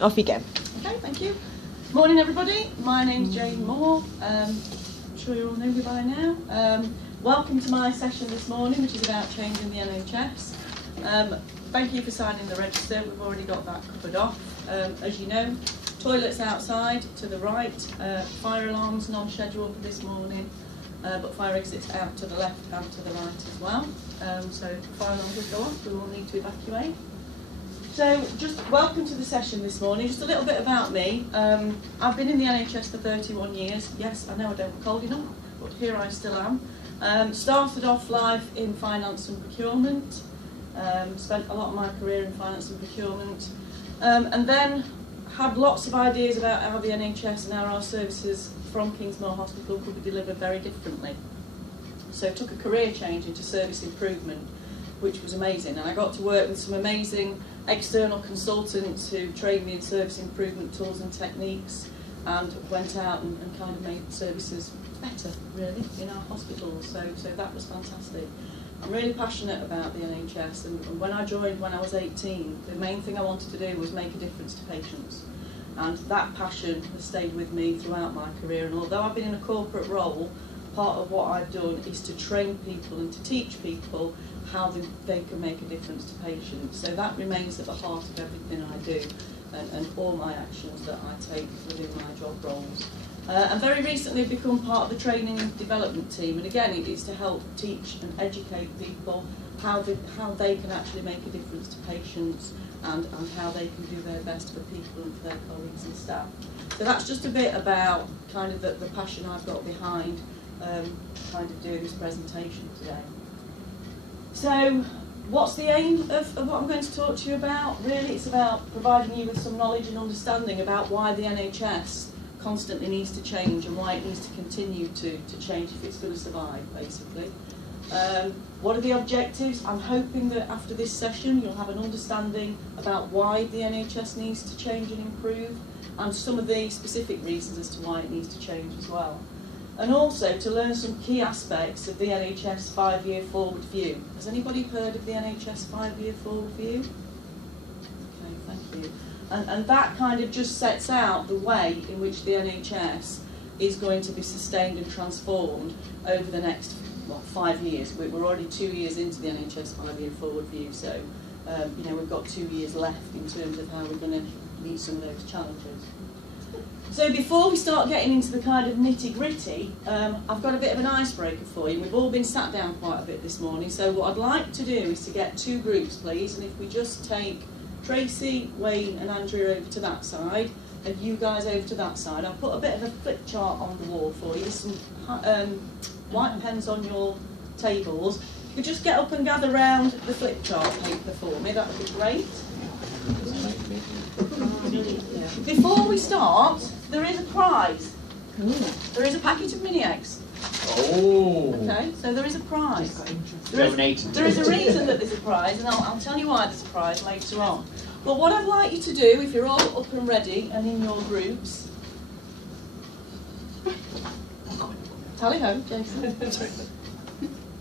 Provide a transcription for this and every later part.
Off you go. Okay, thank you. Morning everybody, my name's Jayne Moore. I'm sure you all know me by now. Welcome to my session this morning, which is about changing the NHS. Thank you for signing the register, we've already got that covered off. As you know, toilets outside to the right, fire alarms non-scheduled for this morning, but fire exits out to the left and to the right as well. So if the fire alarm does go off, we will need to evacuate. So just welcome to the session this morning. Just a little bit about me. I've been in the NHS for 31 years. Yes, I know I don't look old enough, but here I still am. Started off life in finance and procurement. Spent a lot of my career in finance and procurement. And then had lots of ideas about how the NHS and how our services from Kingsmore Hospital could be delivered very differently. So took a career change into service improvement, which was amazing. And I got to work with some amazing external consultants who trained me in service improvement tools and techniques, and went out and kind of made services better, really, in our hospitals. So that was fantastic. I'm really passionate about the NHS, and when I joined when I was 18, the main thing I wanted to do was make a difference to patients. And that passion has stayed with me throughout my career, and although I've been in a corporate role, part of what I've done is to train people and to teach people how they can make a difference to patients. So that remains at the heart of everything I do, and all my actions that I take within my job roles. And very recently I've become part of the training and development team, and again it is to help teach and educate people how they can actually make a difference to patients, and how they can do their best for people and for their colleagues and staff. So that's just a bit about kind of the passion I've got behind kind of doing this presentation today. So what's the aim of what I'm going to talk to you about? Really, it's about providing you with some knowledge and understanding about why the NHS constantly needs to change and why it needs to continue to change if it's going to survive, basically. What are the objectives? I'm hoping that after this session you'll have an understanding about why the NHS needs to change and improve, and some of the specific reasons as to why it needs to change as well. And also to learn some key aspects of the NHS 5-year forward view. Has anybody heard of the NHS 5-year forward view? Okay, thank you. And that kind of just sets out the way in which the NHS is going to be sustained and transformed over the next 5 years. We're already 2 years into the NHS 5-year forward view, so you know, we've got 2 years left in terms of how we're going to meet some of those challenges. So before we start getting into the kind of nitty-gritty, I've got a bit of an icebreaker for you. We've all been sat down quite a bit this morning, so what I'd like to do is to get 2 groups, please, and if we just take Tracy, Wayne and Andrew over to that side, and you guys over to that side. I'll put a bit of a flip chart on the wall for you, some white pens on your tables. If you could just get up and gather round the flip chart paper for me, that would be great. Before we start, there is a prize. There is a packet of mini eggs. Oh. Okay, so there is a prize. There is a reason that there's a prize, and I'll tell you why there's a prize later on. But what I'd like you to do, if you're all up and ready and in your groups, tally ho, Jason.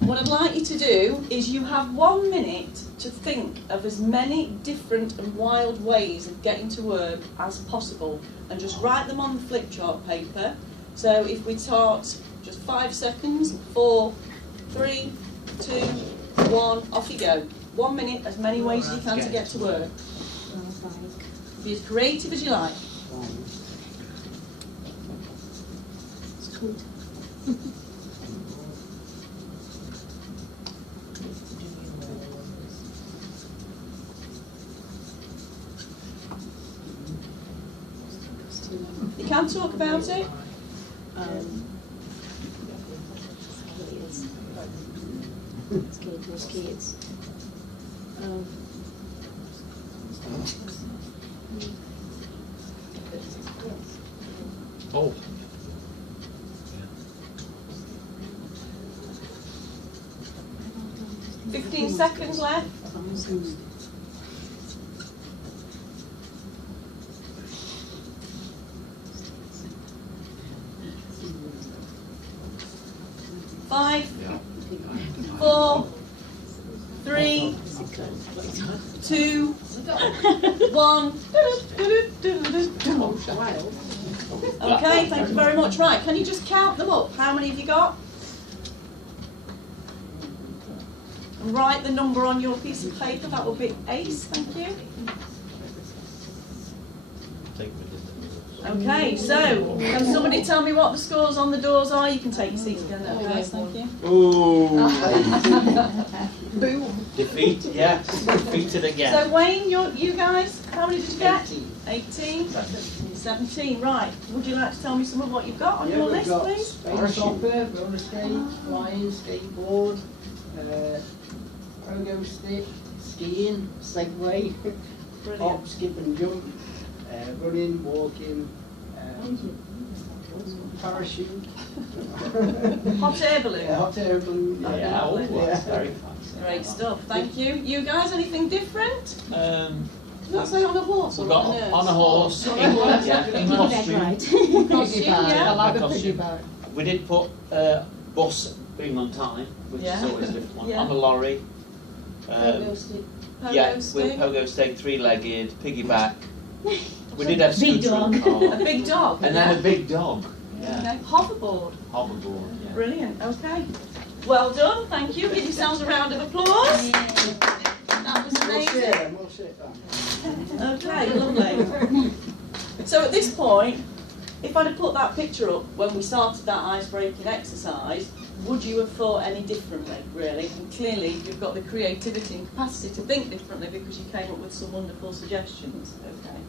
What I'd like you to do is you have 1 minute to think of as many different and wild ways of getting to work as possible, and just write them on the flip chart paper. So if we start, just 5 seconds, 4, 3, 2, 1, off you go. 1 minute, as many ways as you can to get to work. Be as creative as you like. It's good. You can talk about it. Kids. Oh. 15 seconds left. 5, 4, 3, 2, 1. Okay, thank you very much. Right, can you just count them up? How many have you got? And write the number on your piece of paper. That will be Ace, thank you. Okay, so can somebody tell me what the scores on the doors are? You can take your seats again there, guys, thank you. Ooh. Defeat, yes. Defeated again. So Wayne, you guys, how many did you get? 18. 18? 17, right. Would you like to tell me some of what you've got on your list, please? Spain soccer, roller skate, flying, skateboard, pogo stick, skiing, segway, hop, skip and jump, running, walking, parachute. Hot air balloon. Yeah, hot air balloon. Yeah, all Lovely. that's very fancy. Great stuff, thank you. You guys, anything different? Not say on a horse We've or got on a nurse. on a horse, in costume. Costume, yeah. Costume. We did put bus being on time, which Yeah. is always a different one. Yeah. On a lorry. Pogo stick. Yeah, Pogo with stick. pogo stick, three-legged, piggyback. We did have scooter and A car. big dog. And then a big dog. Yeah. Okay. Hoverboard. Hoverboard. Yeah. Brilliant, okay. Well done, thank you. Give yourselves a round of applause. That was amazing. We'll share that. Okay, lovely. So at this point, if I'd have put that picture up when we started that ice-breaking exercise, would you have thought any differently, really? And clearly you've got the creativity and capacity to think differently because you came up with some wonderful suggestions. Okay.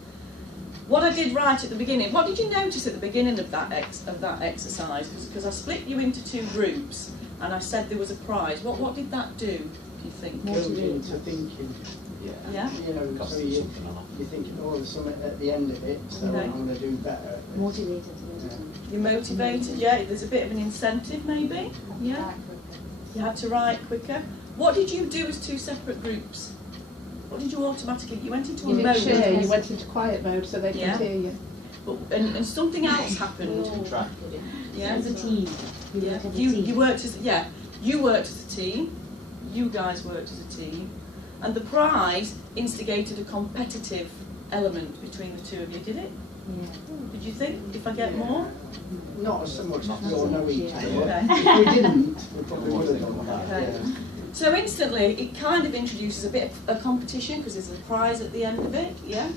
What I did right at the beginning, what did you notice at the beginning of that exercise? Because I split you into two groups and I said there was a prize. What did that do, do you think? Goes into thinking. Yeah? You know, Cost so us you're something on thinking, oh, there's something at the end of it, so Okay. I'm going to do better. Motivated. You're motivated, yeah? There's a bit of an incentive, maybe? Yeah? You had to write quicker. What did you do as two separate groups? What did you automatically... You went into a You mode. didn't share, you went into quiet mode so they Yeah. can hear you. But, and something else happened. Track. Yeah? As a team. Yeah. As a You team. worked as... Yeah. You worked as a team. You guys worked as a team. And the prize instigated a competitive element between the two of you, did it? Yeah. Did you think, if I get more? Not so much as we all know each other. Okay. If we didn't, we probably would have done that. Okay. Yeah. So instantly, it kind of introduces a bit of a competition because there's a prize at the end of it, yeah?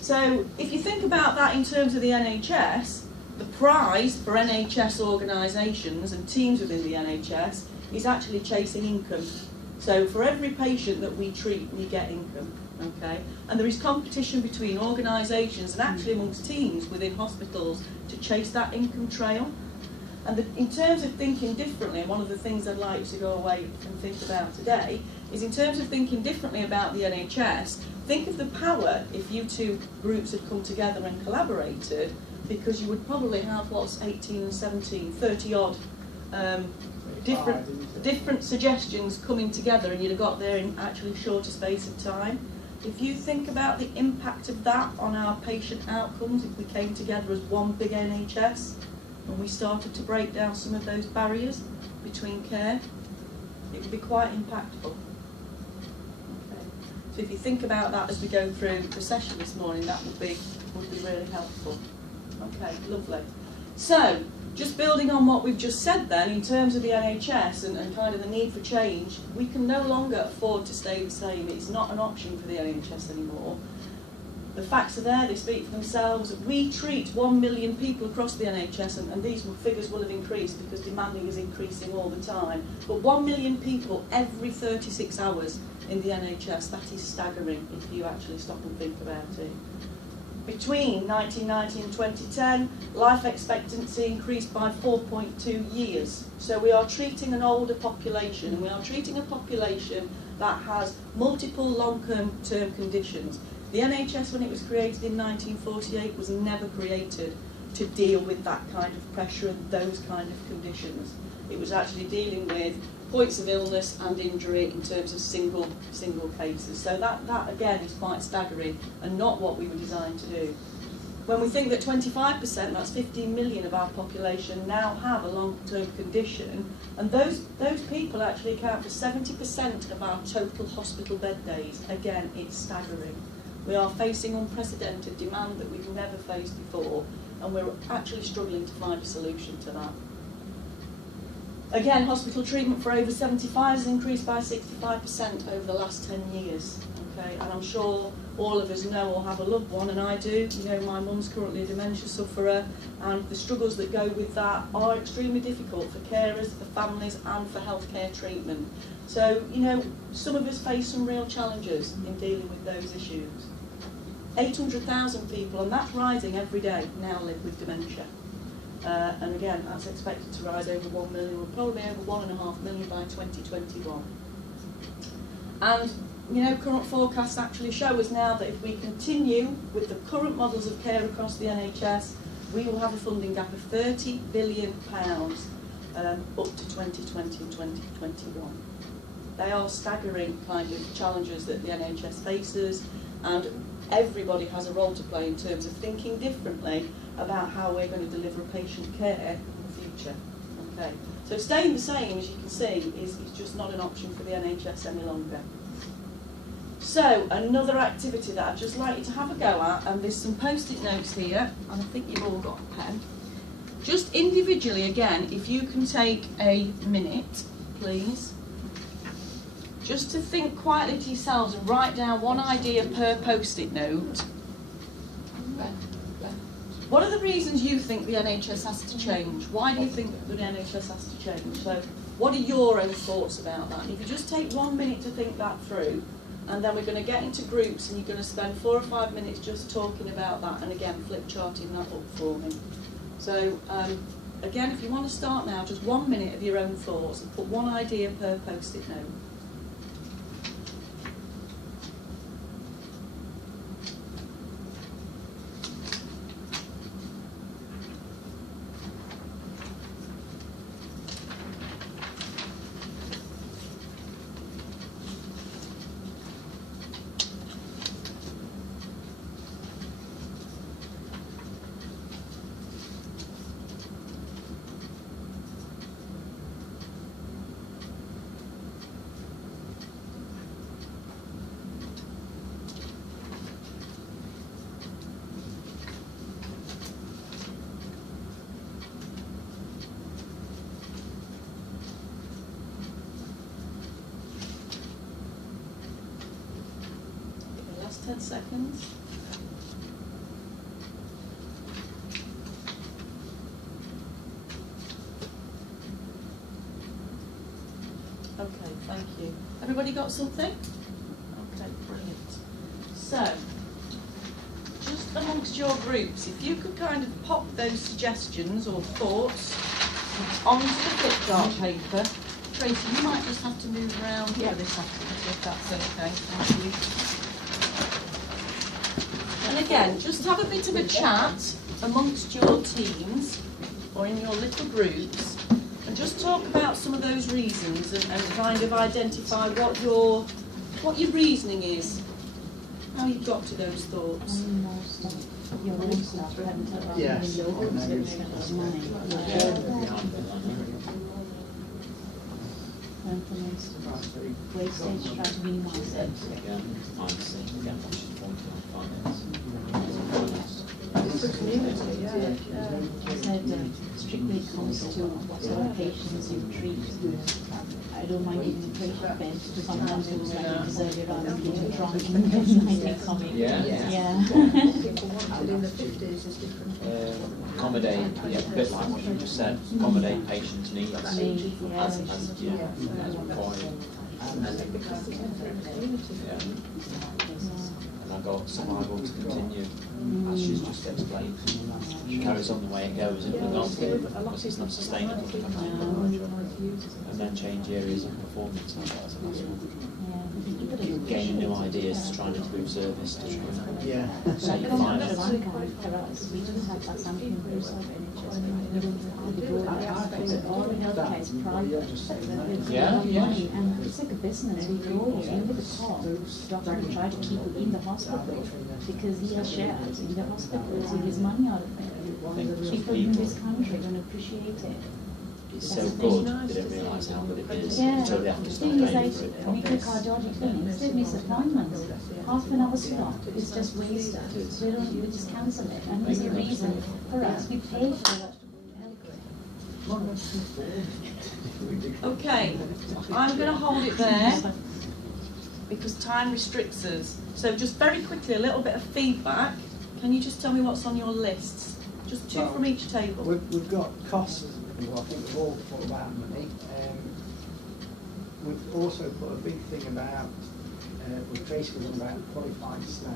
So if you think about that in terms of the NHS, the prize for NHS organisations and teams within the NHS is actually chasing income. So for every patient that we treat, we get income, okay? And there is competition between organisations and actually amongst teams within hospitals to chase that income trail. And in terms of thinking differently, and one of the things I'd like you to go away and think about today, is in terms of thinking differently about the NHS, think of the power if you two groups had come together and collaborated, because you would probably have, what's 18 and 17, 30 odd different suggestions coming together, and you'd have got there in actually shorter space of time. If you think about the impact of that on our patient outcomes, if we came together as one big NHS and we started to break down some of those barriers between care, it would be quite impactful. Okay. So if you think about that as we go through the session this morning, that would be really helpful. Okay, lovely. So, just building on what we've just said then, in terms of the NHS and kind of the need for change, we can no longer afford to stay the same. It's not an option for the NHS anymore. The facts are there, they speak for themselves. We treat 1 million people across the NHS, and these figures will have increased because demanding is increasing all the time. But 1 million people every 36 hours in the NHS, that is staggering if you actually stop and think about it. Between 1990 and 2010, life expectancy increased by 4.2 years. So we are treating an older population, and we are treating a population that has multiple long-term conditions. The NHS, when it was created in 1948, was never created to deal with that kind of pressure and those kind of conditions. It was actually dealing with points of illness and injury in terms of single cases. So that again is quite staggering and not what we were designed to do. When we think that 25%, that's 15 million of our population, now have a long-term condition, and those people actually account for 70% of our total hospital bed days. Again, it's staggering. We are facing unprecedented demand that we've never faced before, and we're actually struggling to find a solution to that. Again, hospital treatment for over 75 has increased by 65% over the last 10 years. Okay, and I'm sure all of us know or have a loved one, and I do. You know, my mum's currently a dementia sufferer, and the struggles that go with that are extremely difficult for carers, for families, and for healthcare treatment. So, you know, some of us face some real challenges in dealing with those issues. 800,000 people, and that's rising every day, now live with dementia. And again, that's expected to rise over 1 million, or probably over 1.5 million by 2021. And, you know, current forecasts actually show us now that if we continue with the current models of care across the NHS, we will have a funding gap of £30 billion up to 2020 and 2021. They are staggering kind of challenges that the NHS faces, and everybody has a role to play in terms of thinking differently about how we're going to deliver patient care in the future. Okay. So staying the same, as you can see, is just not an option for the NHS any longer. So another activity that I'd just like you to have a go at, and there's some post-it notes here, and I think you've all got a pen. Just individually, again, if you can take a minute, please, just to think quietly to yourselves and write down one idea per post-it note. What are the reasons you think the NHS has to change? Why do you think the NHS has to change? So what are your own thoughts about that? If you just take 1 minute to think that through, and then we're going to get into groups, and you're going to spend 4 or 5 minutes just talking about that, and again, flip charting that up for me. So again, if you want to start now, just 1 minute of your own thoughts, and put one idea per post-it note. Last 10 seconds. Okay, thank you. Everybody got something? Okay, brilliant. So, just amongst your groups, if you could kind of pop those suggestions or thoughts onto the flip chart paper. Tracy, you might just have to move around for this activity if that's okay. Thank you. And again, just have a bit of a chat amongst your teams or in your little groups, and just talk about some of those reasons and kind of identify what your reasoning is, how you got to those thoughts. Yes. Wastage, try to minimise it. Said strictly comes to what sort of patients you treat. I don't mind giving the patient bed to sometimes it looks like you deserve it rather than getting drunk and then I take something. Yeah. People wanted in the 50s is different. Accommodate, yeah, a bit like what you just said, accommodate patients' needs as required. And I've got survival to continue, as she's just explained. It carries on the way it goes, and because it's not sustainable to come out. And then change areas of performance. Gaining new ideas to try and improve service. To try and So you find it. We just have that something in the all the healthcare is private. Yeah. And it's like a business. We go in with the cost. Doctor will try to keep it in the hospital because he has shares in the hospital, so his money out of it. People in this country don't appreciate it. it's so good, they don't realise how good it is until they have to The start thing is, paying like, for it when you properly. do cardiology clinics, they miss appointments. Half an hour slot is just wasted. We just cancel it, and there's a reason for us. We pay for it. Okay, I'm going to hold it there because time restricts us. So just very quickly, a little bit of feedback. Can you just tell me what's on your lists? Just two from each table. We've got costs. Well, I think we've all thought about money. We've also put a big thing about, we've basically done about qualified staff.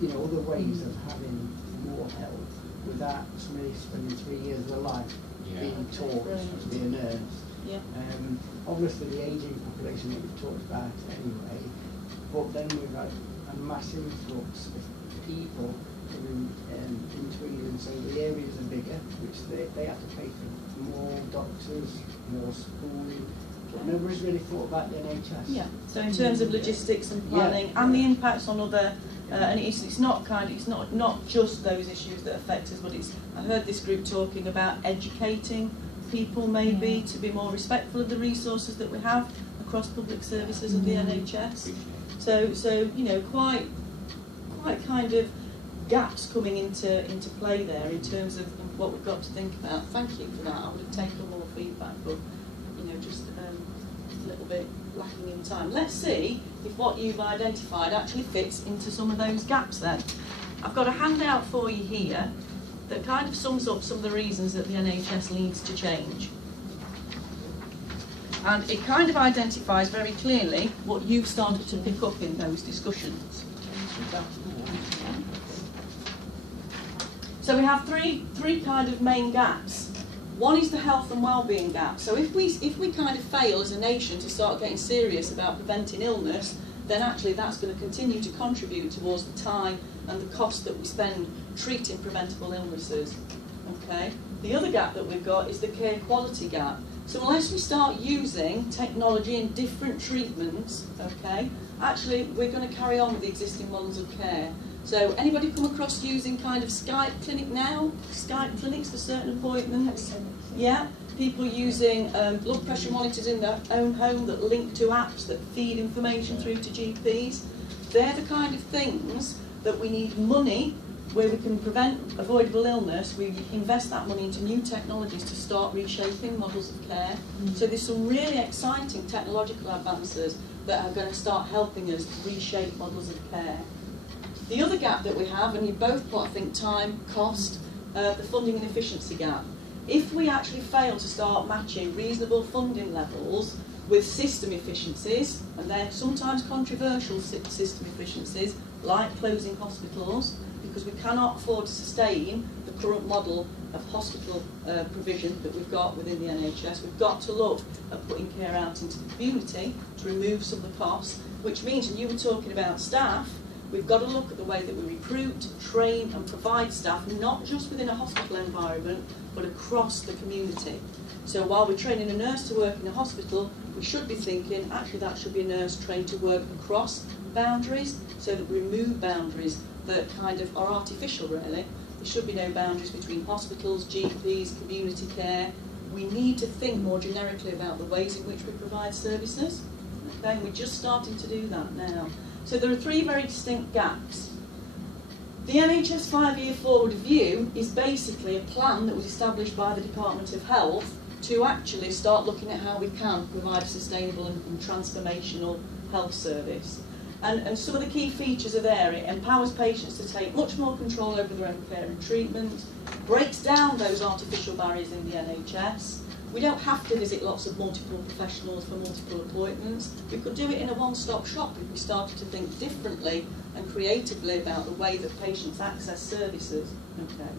You know, other ways of having more help without somebody spending 3 years of their life being taught to be a nurse. Yeah. Obviously the ageing population that we've talked about anyway, but then we've had a massive influx of people coming into England, so the areas are bigger, which they have to pay for more doctors, more schooling. But nobody's really thought about the NHS. Yeah. So in terms of logistics and planning and the impacts on other, and it's not just those issues that affect us, but I heard this group talking about educating people maybe to be more respectful of the resources that we have across public services of the NHS. So you know, quite kind of gaps coming into play there in terms of what we've got to think about. Thank you for that. I would have taken more feedback, but you know, just a little bit lacking in time. Let's see if what you've identified actually fits into some of those gaps then. I've got a handout for you here that kind of sums up some of the reasons that the NHS needs to change. And it kind of identifies very clearly what you've started to pick up in those discussions. So we have three kind of main gaps. One is the health and well-being gap. So if we kind of fail as a nation to start getting serious about preventing illness, then actually that's going to continue to contribute towards the time and the cost that we spend treating preventable illnesses. Okay. The other gap that we've got is the care quality gap. So unless we start using technology in different treatments, okay, actually we're going to carry on with the existing models of care. So anybody come across using kind of Skype clinic now? Skype clinics for certain appointments? Yeah. People using blood pressure monitors in their own home that link to apps that feed information through to GPs. They're the kind of things that we need money where we can prevent avoidable illness. We invest that money into new technologies to start reshaping models of care. So there's some really exciting technological advances that are going to start helping us reshape models of care. The other gap that we have, and you both put, I think, time, cost, the funding and efficiency gap. If we actually fail to start matching reasonable funding levels with system efficiencies, and they're sometimes controversial system efficiencies, like closing hospitals, because we cannot afford to sustain the current model of hospital provision that we've got within the NHS. We've got to look at putting care out into the community to remove some of the costs, which means, and you were talking about staff, we've got to look at the way that we recruit, train and provide staff, not just within a hospital environment, but across the community. So while we're training a nurse to work in a hospital, we should be thinking, actually that should be a nurse trained to work across boundaries, so that we remove boundaries that kind of are artificial really. There should be no boundaries between hospitals, GPs, community care. We need to think more generically about the ways in which we provide services. Okay, and we're just starting to do that now. So there are three very distinct gaps. The NHS 5-year forward view is basically a plan that was established by the Department of Health to actually start looking at how we can provide a sustainable and transformational health service. And some of the key features are there. It empowers patients to take much more control over their own care and treatment, breaks down those artificial barriers in the NHS. We don't have to visit lots of multiple professionals for multiple appointments. We could do it in a one-stop shop if we started to think differently and creatively about the way that patients access services. Okay.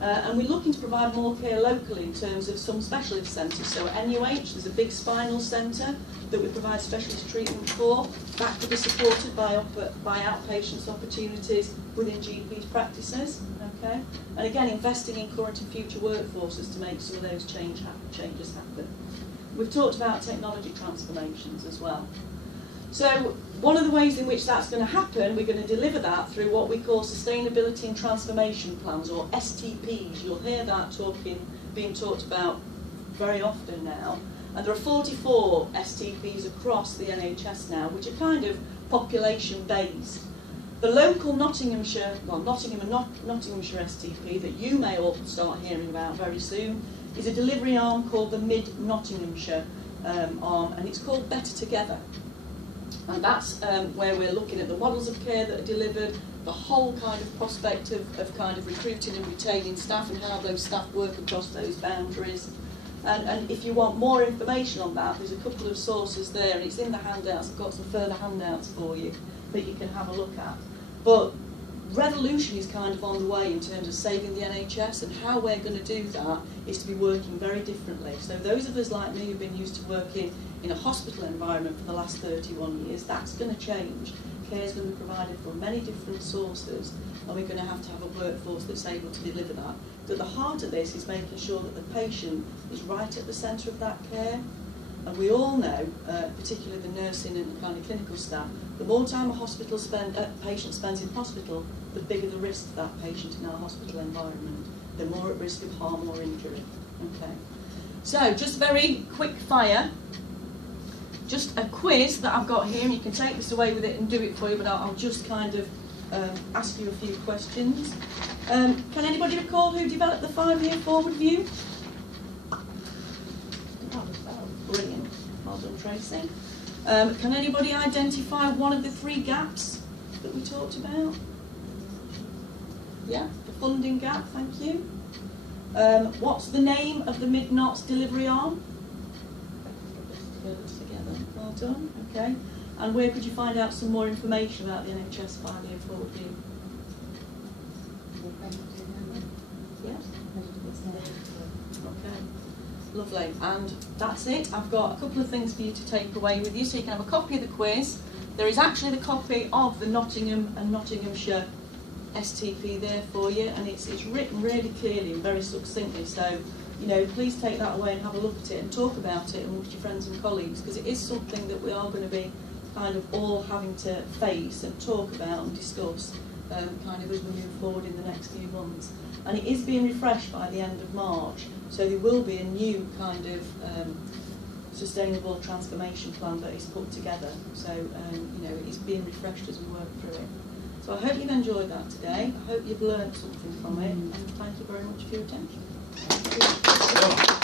And we're looking to provide more care locally in terms of some specialist centres. So at NUH, there's a big spinal centre that we provide specialist treatment for. That could be supported by outpatients opportunities within GPs' practices. Okay? And again, investing in current and future workforces to make some of those changes happen. We've talked about technology transformations as well. So one of the ways in which that's going to happen, we're going to deliver that through what we call sustainability and transformation plans, or STPs. You'll hear that being talked about very often now. And there are 44 STPs across the NHS now, which are kind of population-based. The local Nottinghamshire, well, Nottingham and Nottinghamshire STP that you may all start hearing about very soon is a delivery arm called the Mid-Nottinghamshire arm, and it's called Better Together. And that's where we're looking at the models of care that are delivered, the whole kind of prospect of kind of recruiting and retaining staff and how those staff work across those boundaries. And if you want more information on that, there's a couple of sources there, and it's in the handouts. I've got some further handouts for you that you can have a look at. But revolution is kind of on the way in terms of saving the NHS, and how we're going to do that is to be working very differently. So those of us like me who've been used to working in a hospital environment for the last 31 years, that's going to change. Care is going to be provided from many different sources, and we're going to have a workforce that's able to deliver that. But the heart of this is making sure that the patient is right at the centre of that care. And we all know, particularly the nursing and the kind of clinical staff, the more time a patient spends in hospital, the bigger the risk of that patient in our hospital environment. They're more at risk of harm or injury. Okay. So, just very quick fire. Just a quiz that I've got here, and you can take this away with it and do it for you, but I'll just kind of ask you a few questions. Can anybody recall who developed the 5-year forward view? Brilliant. Well done, Tracy. Can anybody identify one of the 3 gaps that we talked about? Yeah, the funding gap, thank you. What's the name of the Mid-Nots delivery arm? Together. Well done, okay. And where could you find out some more information about the NHS 5-year forward view? Yeah. Okay. Lovely, and that's it. I've got a couple of things for you to take away with you, so you can have a copy of the quiz. There is actually the copy of the Nottingham and Nottinghamshire STP there for you, and it's written really clearly and very succinctly, so you know, please take that away and have a look at it and talk about it amongst your friends and colleagues, because it is something that we are going to be kind of all having to face and talk about and discuss kind of as we move forward in the next few months. And it is being refreshed by the end of March, so there will be a new kind of sustainable transformation plan that is put together. So you know, it's being refreshed as we work through it. So I hope you've enjoyed that today. I hope you've learned something from it, and thank you very much for your attention. Thank you.